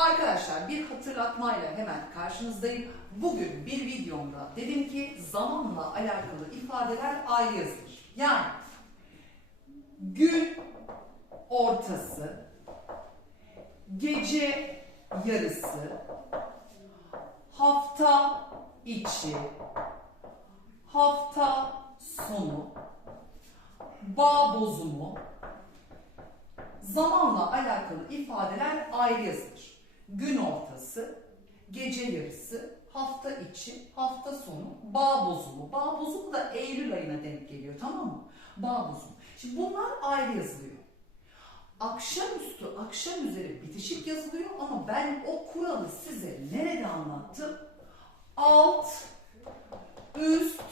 Arkadaşlar bir hatırlatmayla hemen karşınızdayım. Bugün bir videomda dedim ki zamanla alakalı ifadeler ayrı yazılır. Yani gün ortası, gece yarısı, hafta içi, hafta sonu, bağ bozumu, zamanla alakalı ifadeler ayrı yazılır. Gün ortası, gece yarısı, hafta içi, hafta sonu, bağ bozumu. Bağ bozumu da Eylül ayına denk geliyor tamam mı? Bağ bozumu. Şimdi bunlar ayrı yazılıyor. Akşamüstü, akşam üzeri bitişik yazılıyor ama ben o kuralı size nerede anlattım? Alt, üst,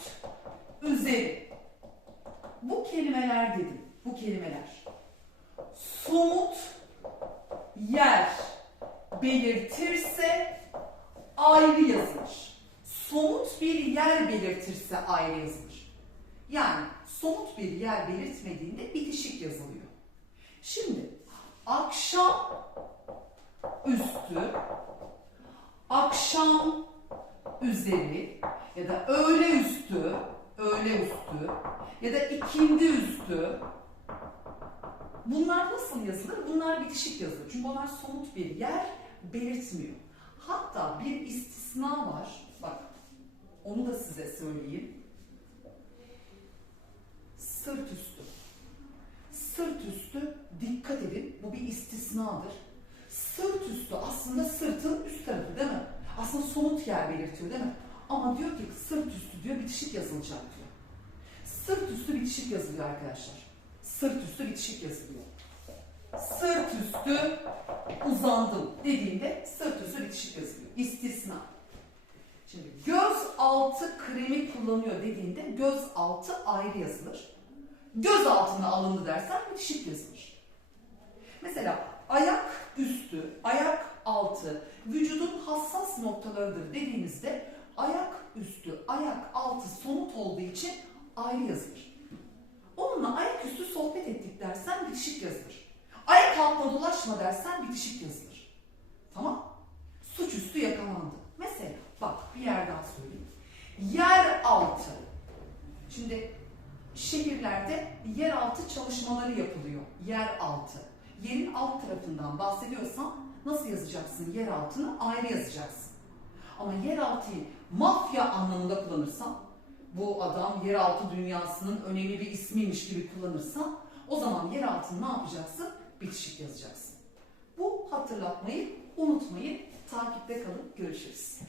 üzeri. Bu kelimeler dedim. Bu kelimeler somut yer belirtirse ayrı yazılır. Somut bir yer belirtirse ayrı yazılır. Yani somut bir yer belirtmediğinde bitişik yazılıyor. Şimdi akşam üstü, akşam üzeri ya da öğle üstü, öğle üstü ya da ikindi üstü Bunlar nasıl yazılır? Bunlar bitişik yazılır. Çünkü onlar somut bir yer belirtmiyor. Hatta bir istisna var. Bak onu da size söyleyeyim. Sırt üstü. Sırt üstü dikkat edin bu bir istisnadır. Sırt üstü aslında sırtın üst tarafı değil mi? Aslında somut yer belirtiyor değil mi? Ama diyor ki sırt üstü diyor bitişik yazılacak diyor. Sırt üstü bitişik yazılıyor arkadaşlar. Sırt üstü bitişik yazılıyor. Sırt üstü uzandım dediğinde sırt üstü bitişik yazılıyor. İstisna. Şimdi göz altı kremi kullanıyor dediğinde göz altı ayrı yazılır. Göz altına alındı dersen bitişik yazılır. Mesela ayak üstü, ayak altı vücudun hassas noktalarıdır dediğimizde ayak üstü, ayak altı somut olduğu için ayrı yazılır. Onunla ayaküstü sohbet ettik dersen bitişik yazılır. Ayak altına dolaşma dersen bitişik yazılır. Tamam? Suçüstü yakalandı. Mesela bak bir yer daha söyleyeyim. Yer altı. Şimdi şehirlerde yeraltı çalışmaları yapılıyor. Yer altı. Yerin alt tarafından bahsediyorsan nasıl yazacaksın yer altını? Ayrı yazacaksın. Ama yeraltıyı mafya anlamında kullanırsan bu adam yeraltı dünyasının önemli bir ismiymiş gibi kullanırsa o zaman yeraltını ne yapacaksın? Bitişik yazacaksın. Bu hatırlatmayı unutmayın. Takipte kalın. Görüşürüz.